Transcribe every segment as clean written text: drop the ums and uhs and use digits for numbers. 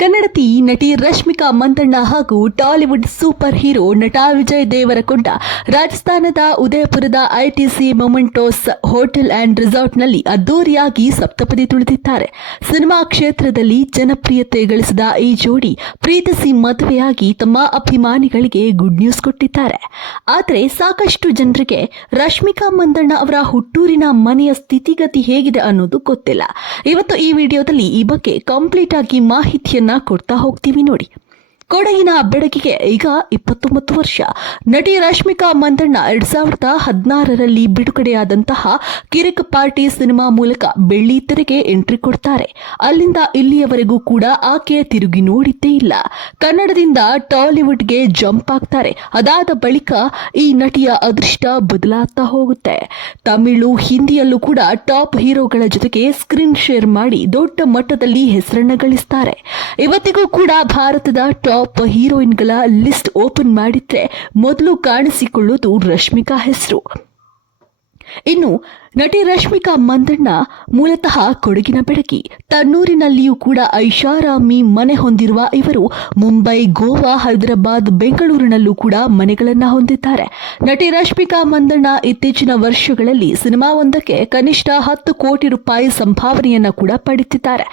ಕನ್ನಡತಿ ನಟಿ ರಶ್ಮಿಕಾ ಮಂದಣ್ಣ ಹಾಗೂ Tollywood super hero ನಟ ವಿಜಯ್ ದೇವರಕೊಂಡ ರಾಜಸ್ಥಾನದ ಉದಯಪುರದ ಐಟಿಸಿ ಮೊಮೆಂಟೋಸ್ ಹೋಟೆಲ್ ಅಂಡ್ ರೆಸಾರ್ಟ್ನಲ್ಲಿ ಅದ್ದೂರಿಯಾಗಿ ಸಪ್ತಪದಿ ತುಳಿದಿದ್ದಾರೆ. ಸಿನಿಮಾ ಕ್ಷೇತ್ರದಲ್ಲಿ ಜನಪ್ರಿಯತೆ ಗಳಿಸಿದ ಈ ಜೋಡಿ ಪ್ರೀತಿಸಿ ಮದುವೆಯಾಗಿ ತಮ್ಮ ಅಭಿಮಾನಿಗಳಿಗೆ ಗುಡ್ ನ್ಯೂಸ್ ಕೊಟ್ಟಿದ್ದಾರೆ. ಆದರೆ ಸಾಕಷ್ಟು ಜನರಿಗೆ ರಶ್ಮಿಕಾ ಮಂದಣ್ಣ ಅವರ ಹುಟ್ಟೂರಿನ ಮನೆಯ ಸ್ಥಿತಿಗತಿ ಹೇಗಿದೆ ಅನ್ನೋದು ಗೊತ್ತಿಲ್ಲ. ಇವತ್ತು ಈ ವಿಡಿಯೋದಲ್ಲಿ ಈ ಬಗ್ಗೆ ಕಂಪ್ಲೀಟ್ ಆಗಿ ಮಾಹಿತಿಯನ್ನ ಕೊಡ್ತಾ ಹೋಗ್ತೀವಿ ನೋಡಿ. ಕೊಡಗಿನ ಬೆಡಗಿಗೆ ಈಗ 29 ವರ್ಷ. ನಟಿ ರಶ್ಮಿಕಾ ಮಂದಣ್ಣ 2016ರಲ್ಲಿ ಬಿಡುಗಡೆಯಾದಂತಹ ಕಿರಿಕ್ ಪಾರ್ಟಿ ಸಿನಿಮಾ ಮೂಲಕ ಬೆಳ್ಳಿ ತೆರೆಗೆ ಎಂಟ್ರಿ ಕೊಡ್ತಾರೆ. ಅಲ್ಲಿಂದ ಇಲ್ಲಿಯವರೆಗೂ ಕೂಡ ಆಕೆ ತಿರುಗಿ ನೋಡಿದ್ದೇ ಇಲ್ಲ. ಕನ್ನಡದಿಂದ ಟಾಲಿವುಡ್ಗೆ ಜಂಪ್ ಆಗ್ತಾರೆ. ಅದಾದ ಬಳಿಕ ಈ ನಟಿಯ ಅದೃಷ್ಟ ಬದಲಾಗ್ತಾ ಹೋಗುತ್ತೆ. ತಮಿಳು, ಹಿಂದಿಯಲ್ಲೂ ಕೂಡ ಟಾಪ್ ಹೀರೋಗಳ ಜೊತೆಗೆ ಸ್ಕ್ರೀನ್ ಶೇರ್ ಮಾಡಿ ದೊಡ್ಡ ಮಟ್ಟದಲ್ಲಿ ಹೆಸರನ್ನ ಗಳಿಸ್ತಾರೆ. ಇವತ್ತಿಗೂ ಕೂಡ ಭಾರತದ ಟಾಪ್ ಹೀರೋಯಿನ್ಗಳ ಲಿಸ್ಟ್ ಓಪನ್ ಮಾಡಿದ್ರೆ ಮೊದಲು ಕಾಣಿಸಿಕೊಳ್ಳುವುದು ರಶ್ಮಿಕಾ ಹೆಸರು. ಇನ್ನು ನಟಿ ರಶ್ಮಿಕಾ ಮಂದಣ್ಣ ಮೂಲತಃ ಕೊಡಗಿನ ಬೆಡಗಿ. ತನ್ನೂರಿನಲ್ಲಿಯೂ ಕೂಡ ಐಷಾರಾಮಿ ಮನೆ ಹೊಂದಿರುವ ಇವರು ಮುಂಬೈ, ಗೋವಾ, ಹೈದರಾಬಾದ್, ಬೆಂಗಳೂರಿನಲ್ಲೂ ಕೂಡ ಮನೆಗಳನ್ನು ಹೊಂದಿದ್ದಾರೆ. ನಟಿ ರಶ್ಮಿಕಾ ಮಂದಣ್ಣ ಇತ್ತೀಚಿನ ವರ್ಷಗಳಲ್ಲಿ ಸಿನಿಮಾವೊಂದಕ್ಕೆ ಕನಿಷ್ಠ 10 ಕೋಟಿ ರೂಪಾಯಿ ಸಂಭಾವನೆಯನ್ನ ಕೂಡ ಪಡೆದಿದ್ದಾರೆ.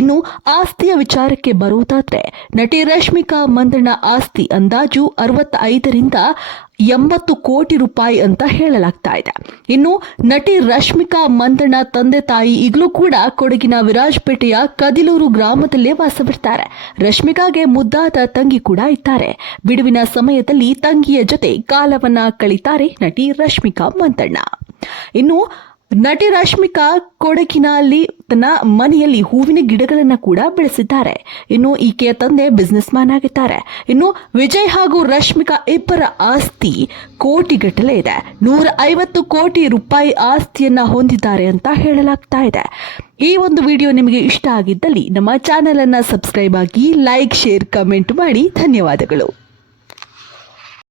ಇನ್ನು ಆಸ್ತಿಯ ವಿಚಾರಕ್ಕೆ ಬರುವುದಾದ್ರೆ ನಟಿ ರಶ್ಮಿಕಾ ಮಂದಣ್ಣ ಆಸ್ತಿ ಅಂದಾಜು 65ರಿಂದ 80 ಕೋಟಿ ರೂಪಾಯಿ ಅಂತ ಹೇಳಲಾಗ್ತಾ ಇದೆ. ಇನ್ನು ನಟಿ ರಶ್ಮಿಕಾ ಮಂದಣ್ಣ ತಂದೆ ತಾಯಿ ಈಗಲೂ ಕೂಡ ಕೊಡಗಿನ ವಿರಾಜಪೇಟೆಯ ಕದಿಲೂರು ಗ್ರಾಮದಲ್ಲೇ ವಾಸವಿರ್ತಾರೆ. ರಶ್ಮಿಕಾಗೆ ಮುದ್ದಾದ ತಂಗಿ ಕೂಡ ಇದ್ದಾರೆ. ಬಿಡುವಿನ ಸಮಯದಲ್ಲಿ ತಂಗಿಯ ಜೊತೆ ಕಾಲವನ್ನ ಕಳೀತಾರೆ ನಟಿ ರಶ್ಮಿಕಾ ಮಂದಣ್ಣ. ಇನ್ನು ನಟಿ ರಶ್ಮಿಕಾ ಕೊಡಗಿನಲ್ಲಿ ತನ್ನ ಮನೆಯಲ್ಲಿ ಹೂವಿನ ಗಿಡಗಳನ್ನ ಕೂಡ ಬೆಳೆಸಿದ್ದಾರೆ. ಇನ್ನು ಈಕೆಯ ತಂದೆ ಬಿಸ್ನೆಸ್ ಮ್ಯಾನ್ ಆಗಿದ್ದಾರೆ. ಇನ್ನು ವಿಜಯ್ ಹಾಗೂ ರಶ್ಮಿಕಾ ಇಬ್ಬರ ಆಸ್ತಿ ಕೋಟಿಗಟ್ಟಲೆ ಇದೆ. 150 ಕೋಟಿ ರೂಪಾಯಿ ಆಸ್ತಿಯನ್ನ ಹೊಂದಿದ್ದಾರೆ ಅಂತ ಹೇಳಲಾಗ್ತಾ ಇದೆ. ಈ ಒಂದು ವಿಡಿಯೋ ನಿಮಗೆ ಇಷ್ಟ ಆಗಿದ್ದಲ್ಲಿ ನಮ್ಮ ಚಾನೆಲ್ ಅನ್ನ ಸಬ್ಸ್ಕ್ರೈಬ್ ಆಗಿ, ಲೈಕ್, ಶೇರ್, ಕಮೆಂಟ್ ಮಾಡಿ. ಧನ್ಯವಾದಗಳು.